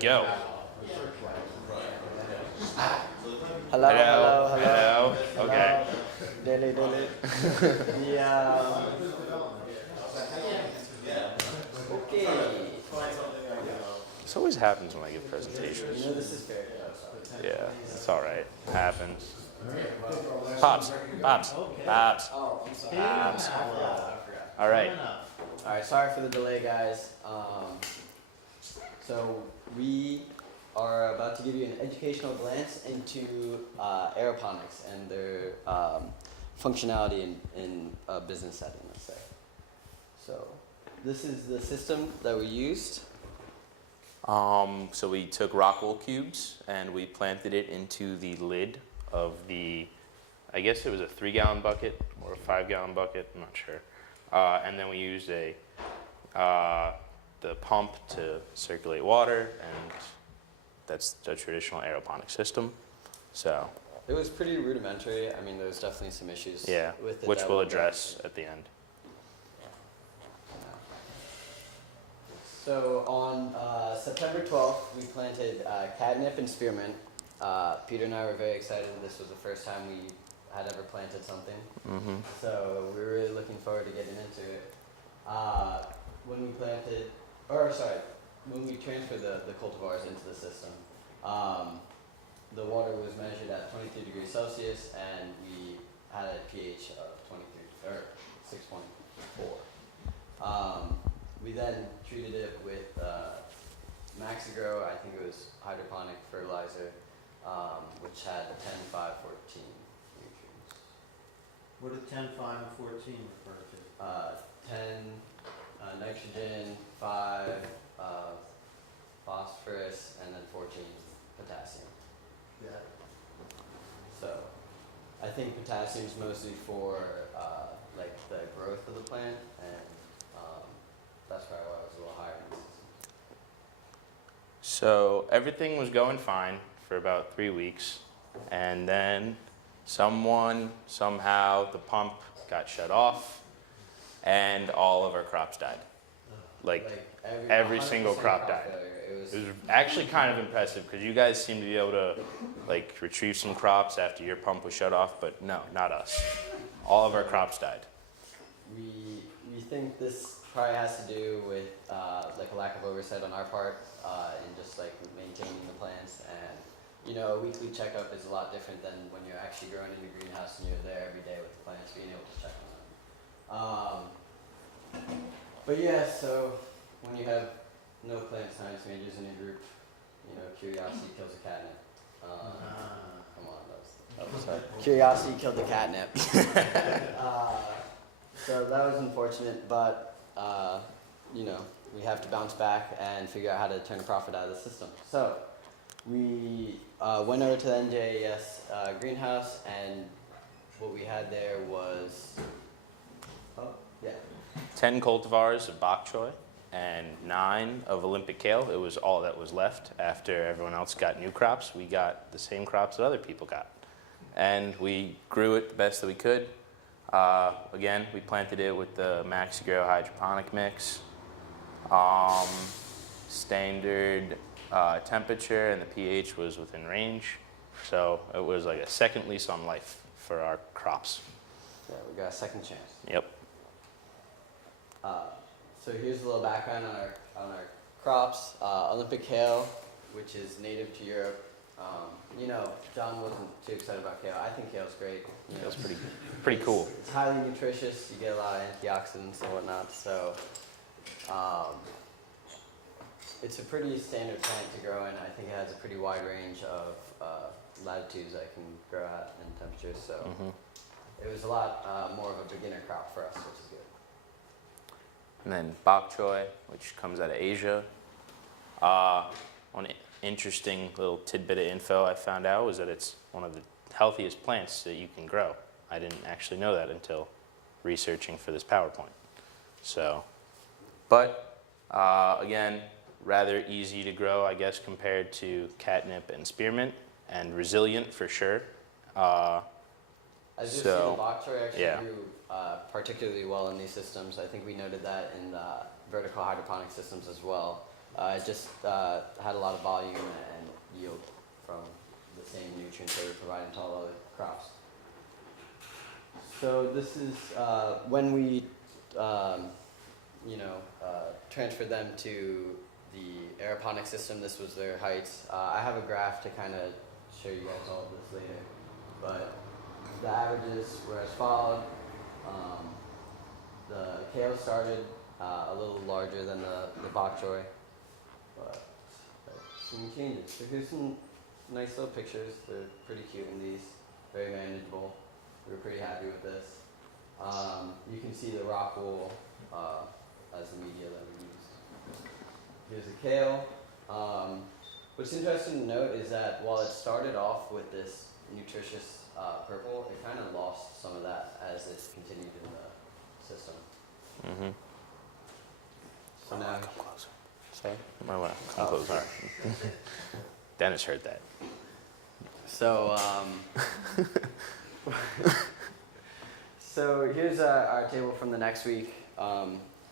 Go. Hello. Okay. Dilly. Okay. This always happens when I give presentations. This is fair. Yeah, it's all right. It happens. Pops. Oh, I'm sorry. I forgot. All right. All right, sorry for the delay, guys. So we are about to give you an educational glance into aeroponics and their functionality in a business setting, let's say. So this is the system that we used. So we took Rockwool cubes and we planted it into the lid of the, I guess it was a 3-gallon bucket or a 5-gallon bucket, I'm not sure. And then we used the pump to circulate water, and that's the traditional aeroponic system. So It was pretty rudimentary. I mean, there was definitely some issues yeah, with it. which we'll address at the end. So on September 12th, we planted catnip and spearmint. Peter and I were very excited. This was the first time we had ever planted something. Mm-hmm. So we were really looking forward to getting into it. When we transferred the cultivars into the system, the water was measured at 23 degrees Celsius, and we had a pH of 6.4. We then treated it with Maxigrow, I think it was hydroponic fertilizer, which had 10-5-14 nutrients. What do 10, 5, and 14 refer to? 10 nitrogen, 5 phosphorus, and then 14 potassium. Yeah. So I think potassium is mostly for like the growth of the plant, and that's probably why it was a little higher in the system. So everything was going fine for about 3 weeks, and then somehow the pump got shut off, and all of our crops died. Like every 100% single crop died. failure. It was actually kind of impressive because you guys seem to be able to like retrieve some crops after your pump was shut off, but no, not us. All of our crops died. We think this probably has to do with like a lack of oversight on our part in just like maintaining the plants, and a weekly checkup is a lot different than when you're actually growing in the greenhouse and you're there every day with the plants, being able to check on them. But yeah, so when you have no plant science majors in your group, curiosity kills the catnip. Come on, that was sorry. Curiosity killed the catnip. So that was unfortunate, but we have to bounce back and figure out how to turn a profit out of the system. So we went over to the NJS greenhouse, and what we had there was 10 cultivars of bok choy and 9 of Olympic kale. It was all that was left after everyone else got new crops. We got the same crops that other people got, and we grew it the best that we could. Again, we planted it with the Maxigrow hydroponic mix. Standard temperature and the pH was within range. So it was like a second lease on life for our crops. Yeah, we got a second chance. Yep. So here's a little background on our crops. Olympic kale, which is native to Europe. John wasn't too excited about kale. I think kale's great. It's pretty cool. It's highly nutritious. You get a lot of antioxidants and whatnot. So it's a pretty standard plant to grow in. I think it has a pretty wide range of latitudes that it can grow at and temperatures. So it was a lot more of a beginner crop for us, which is good. And then bok choy, which comes out of Asia. One interesting little tidbit of info I found out was that it's one of the healthiest plants that you can grow. I didn't actually know that until researching for this PowerPoint. So, but again, rather easy to grow, I guess, compared to catnip and spearmint, and resilient for sure. I just see the bok choy actually grew particularly well in these systems. I think we noted that in the vertical hydroponic systems as well. It just had a lot of volume and yield from the same nutrients they were providing to all other crops. So this is when we, transferred them to the aeroponic system. This was their heights. I have a graph to kind of show you guys all of this later, but the averages were as followed. The kale started a little larger than the bok choy, but some changes. So here's some nice little pictures. They're pretty cute in these, very manageable. We were pretty happy with this. You can see the rock wool as the media that we used. Here's the kale. What's interesting to note is that while it started off with this nutritious purple, it kind of lost some of that as it continued in the system. Mm-hmm. So now, Come closer. Say? Come closer. All right. Dennis heard that. so so here's our table from the next week.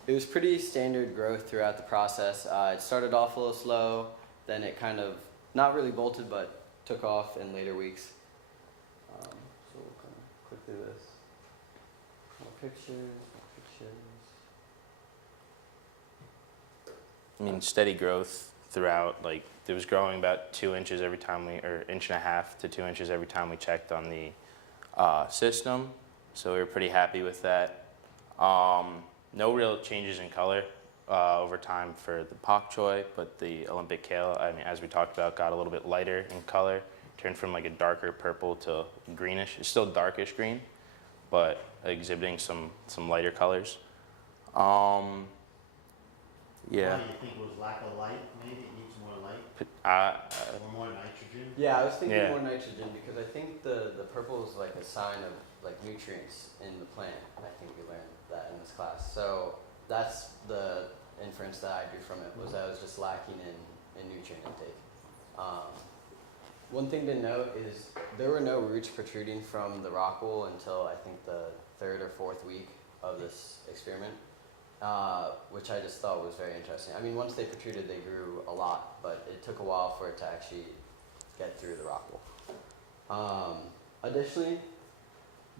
It was pretty standard growth throughout the process. It started off a little slow, then it kind of, not really bolted, but took off in later weeks. So we'll kind of click through this. More pictures. I mean, steady growth throughout. Like, it was growing about 2 inches every time or 1.5 inches to 2 inches every time we checked on the system. So we were pretty happy with that. No real changes in color over time for the pak choy, but the Olympic kale, I mean, as we talked about, got a little bit lighter in color, turned from like a darker purple to greenish. It's still darkish green, but exhibiting some lighter colors. Yeah. Why do you think it was lack of light? Maybe it needs more light or more nitrogen. Yeah, I was thinking Yeah. more nitrogen because I think the purple is like a sign of like nutrients in the plant. I think we learned that in this class. So that's the inference that I drew from it, was that it was just lacking in nutrient intake. One thing to note is there were no roots protruding from the rock wool until I think the 3rd or 4th week of this experiment, which I just thought was very interesting. I mean, once they protruded, they grew a lot, but it took a while for it to actually get through the rock wool. Additionally,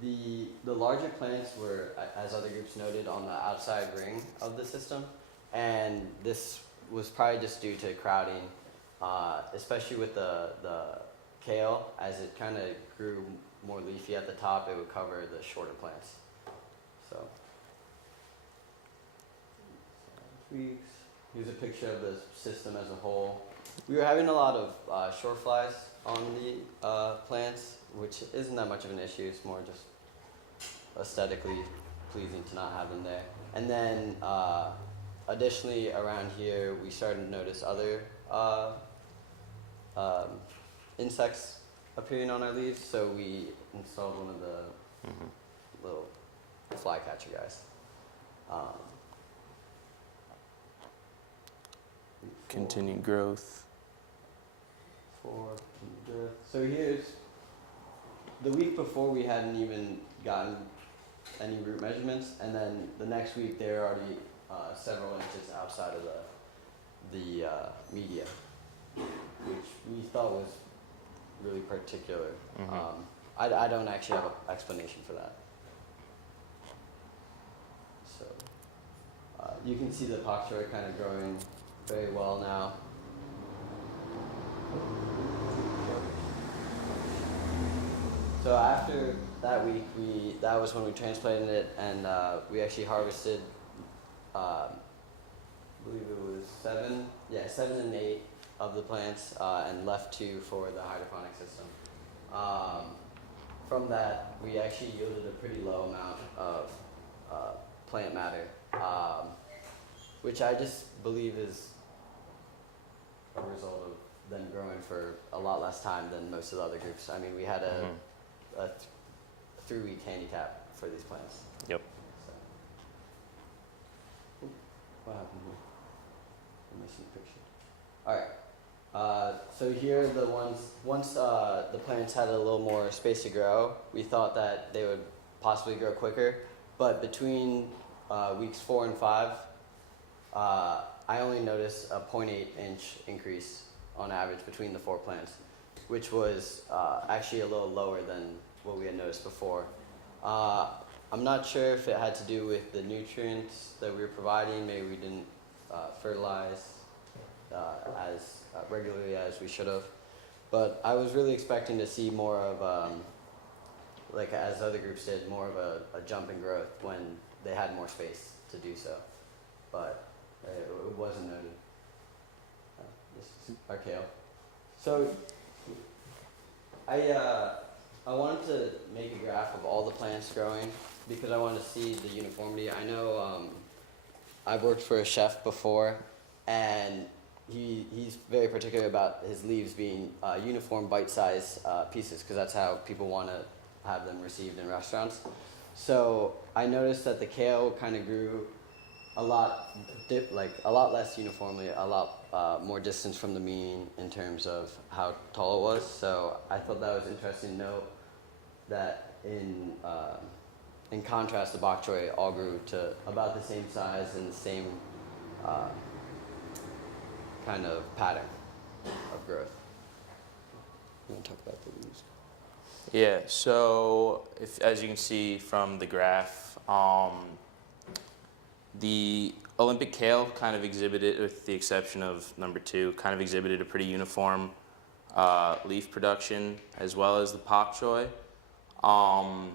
the larger plants were, as other groups noted, on the outside ring of the system, and this was probably just due to crowding, especially with the kale. As it kind of grew more leafy at the top, it would cover the shorter plants. So, tweaks. Here's a picture of the system as a whole. We were having a lot of short flies on the plants, which isn't that much of an issue. It's more just aesthetically pleasing to not have them there. And then additionally around here we started to notice other insects appearing on our leaves, so we installed one of the little flycatcher guys. Continued growth. So here's the week before, we hadn't even gotten any root measurements, and then the next week they're already several inches outside of the media, which we thought was really particular. I don't actually have an explanation for that. So you can see the pak choy kind of growing very well now. So after that week, that was when we transplanted it, and we actually harvested, I believe it was 7 and 8 of the plants, and left 2 for the hydroponic system. From that, we actually yielded a pretty low amount of plant matter, which I just believe is a result of them growing for a lot less time than most of the other groups. I mean, we had a 3-week handicap for these plants. Yep. So. What happened here? I'm missing a picture. Alright. So here are the ones, once the plants had a little more space to grow, we thought that they would possibly grow quicker. But between weeks 4 and 5, I only noticed a 0.8-inch increase on average between the 4 plants, which was actually a little lower than what we had noticed before. I'm not sure if it had to do with the nutrients that we were providing. Maybe we didn't fertilize as regularly as we should have. But I was really expecting to see more of, like as other groups did, more of a jump in growth when they had more space to do so. But it wasn't noted. This is our kale. So I wanted to make a graph of all the plants growing because I wanted to see the uniformity. I know I've worked for a chef before, and he's very particular about his leaves being uniform bite-sized pieces because that's how people want to have them received in restaurants. So I noticed that the kale kind of grew a lot less uniformly, a lot more distance from the mean in terms of how tall it was. So I thought that was interesting to note that in contrast, the bok choy all grew to about the same size and the same kind of pattern of growth. You want to talk about the leaves? Yeah, so as you can see from the graph, the Olympic kale kind of exhibited, with the exception of number 2, kind of exhibited a pretty uniform leaf production, as well as the pak choi. What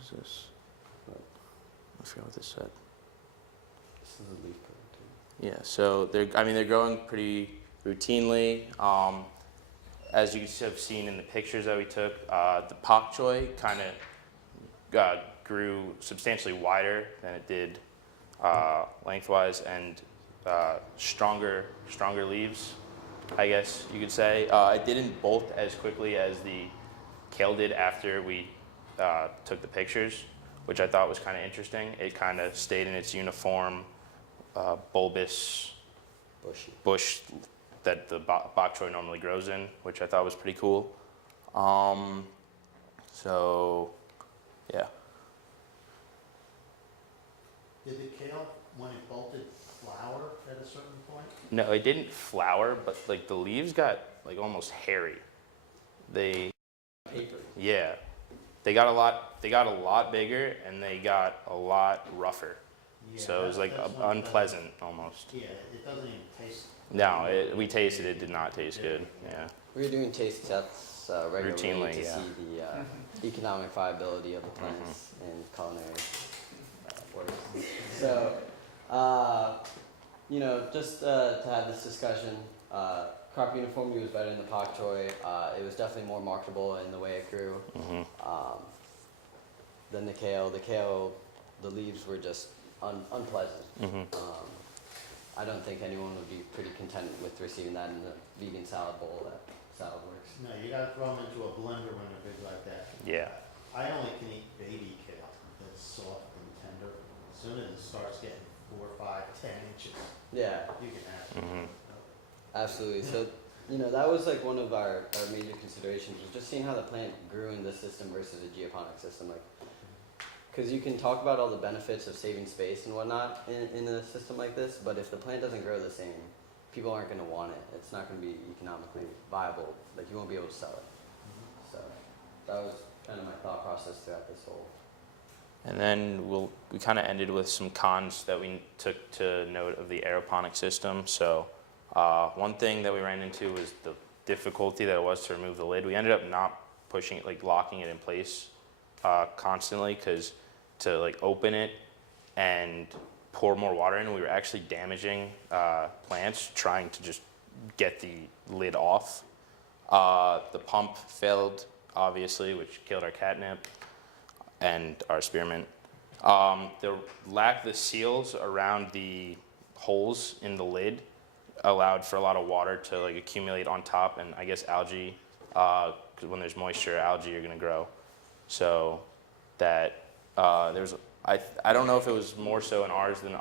is this? I forgot what this said. This is a leaf production. Yeah, so they're growing pretty routinely. As you have seen in the pictures that we took, the pak choi kind of grew substantially wider than it did lengthwise, and stronger leaves, I guess you could say. It didn't bolt as quickly as the kale did after we took the pictures, which I thought was kind of interesting. It kind of stayed in its uniform bulbous bush that the bok choy normally grows in, which I thought was pretty cool. So, yeah. Did the kale, when it bolted, flower at a certain point? No, it didn't flower, but like the leaves got like almost hairy. They, Paper. yeah, they got a lot bigger, and they got a lot rougher. Yeah, So it was like that's one unpleasant almost. Yeah, it doesn't even taste. No, we tasted it, did not taste good. Yeah. We were doing taste tests regularly Routinely, to yeah. see the economic viability of the plants in culinary works. So, just to have this discussion, crop uniformity was better in the pak choi. It was definitely more marketable in the way it grew than the kale. The kale, the leaves were just unpleasant. I don't think anyone would be pretty content with receiving that in the vegan salad bowl at Salad Works. No, you gotta throw them into a blender when they're big like that. Yeah. I only can eat baby kale that's soft and tender. As soon as it starts getting 4, 5, 10 inches, Yeah, you can have it. absolutely. So, that was like one of our major considerations, was just seeing how the plant grew in this system versus a geoponic system. Because you can talk about all the benefits of saving space and whatnot in a system like this, but if the plant doesn't grow the same, people aren't going to want it. It's not going to be economically viable. Like, you won't be able to sell it. So that was kind of my thought process throughout this whole. And then we kind of ended with some cons that we took to note of the aeroponic system. So one thing that we ran into was the difficulty that it was to remove the lid. We ended up not pushing it, like locking it in place constantly, because to like open it and pour more water in, we were actually damaging plants trying to just get the lid off. The pump failed, obviously, which killed our catnip and our spearmint. The seals around the holes in the lid allowed for a lot of water to like accumulate on top, and I guess algae, because when there's moisture, algae are going to grow. So that I don't know if it was more so in ours than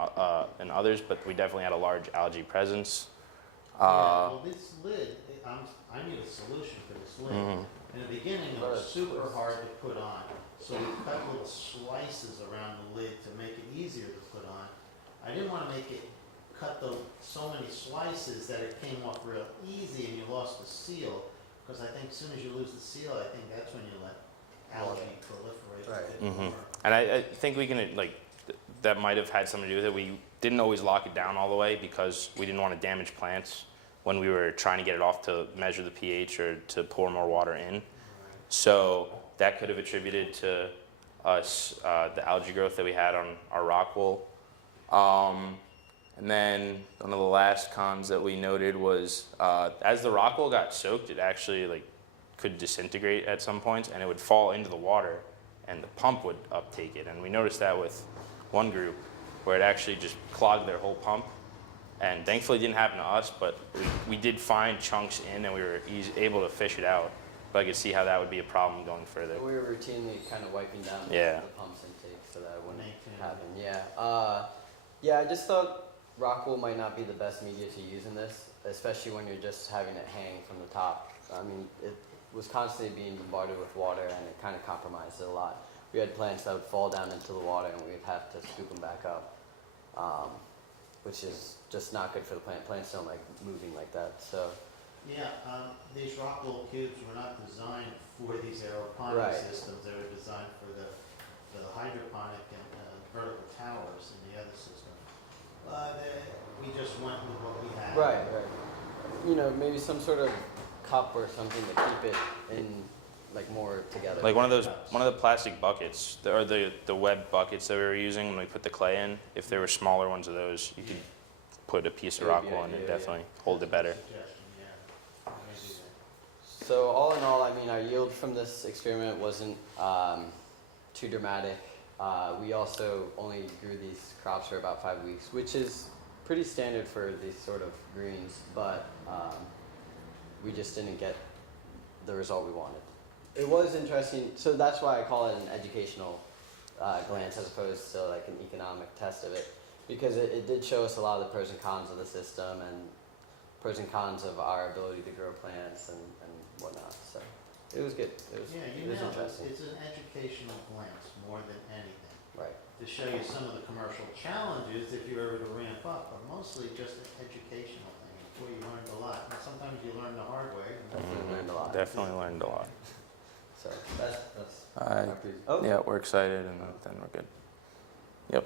in others, but we definitely had a large algae presence. Well, this lid, I need a solution for this lid. Mhm. In the beginning, it was super hard to put on, so we cut little slices around the lid to make it easier to put on. I didn't want to make it cut so many slices that it came off real easy and you lost the seal, because I think as soon as you lose the seal, I think that's when you let algae proliferate Right. a bit more. And I think we can, like, that might have had something to do with it. We didn't always lock it down all the way because we didn't want to damage plants when we were trying to get it off to measure the pH or to pour more water in. So that could have attributed to us, the algae growth that we had on our rock wool. And then one of the last cons that we noted was as the rock wool got soaked, it actually like could disintegrate at some points and it would fall into the water and the pump would uptake it. And we noticed that with one group where it actually just clogged their whole pump. And thankfully it didn't happen to us, but we did find chunks in and we were able to fish it out. But I could see how that would be a problem going further. We were routinely kind of wiping down Yeah. the pump's intake so that it wouldn't Maintain. happen. Yeah. Yeah, I just thought rock wool might not be the best media to use in this, especially when you're just having it hang from the top. I mean, it was constantly being bombarded with water and it kind of compromised it a lot. We had plants that would fall down into the water and we'd have to scoop them back up, which is just not good for the plant. Plants don't like moving like that, so. Yeah, these rock wool cubes were not designed for these aeroponic Right. systems. They were designed for the hydroponic and vertical towers in the other system. But we just went with what we had. Right. You know, maybe some sort of cup or something to keep it in, like, more together. Like one of the plastic buckets, or the web buckets that we were using when we put the clay in. If there were smaller ones of those, you could put a piece of It would rock be wool in and ideal, yeah. definitely hold it better. Suggestion, yeah. Maybe that. So all in all, I mean, our yield from this experiment wasn't too dramatic. We also only grew these crops for about 5 weeks, which is pretty standard for these sort of greens, but we just didn't get the result we wanted. It was interesting, so that's why I call it an educational glance as opposed to like an economic test of it, because it did show us a lot of the pros and cons of the system and pros and cons of our ability to grow plants and whatnot. So it was good. It was, Yeah, it you was know, interesting. it's an educational glance more than anything. Right. To show you some of the commercial challenges if you're ever to ramp up, but mostly just an educational thing. Boy, you learned a lot. And sometimes you learn the hard way. Definitely learned a lot. Definitely learned a lot. So that's I- oh. Yeah, we're excited and then we're good. Yep.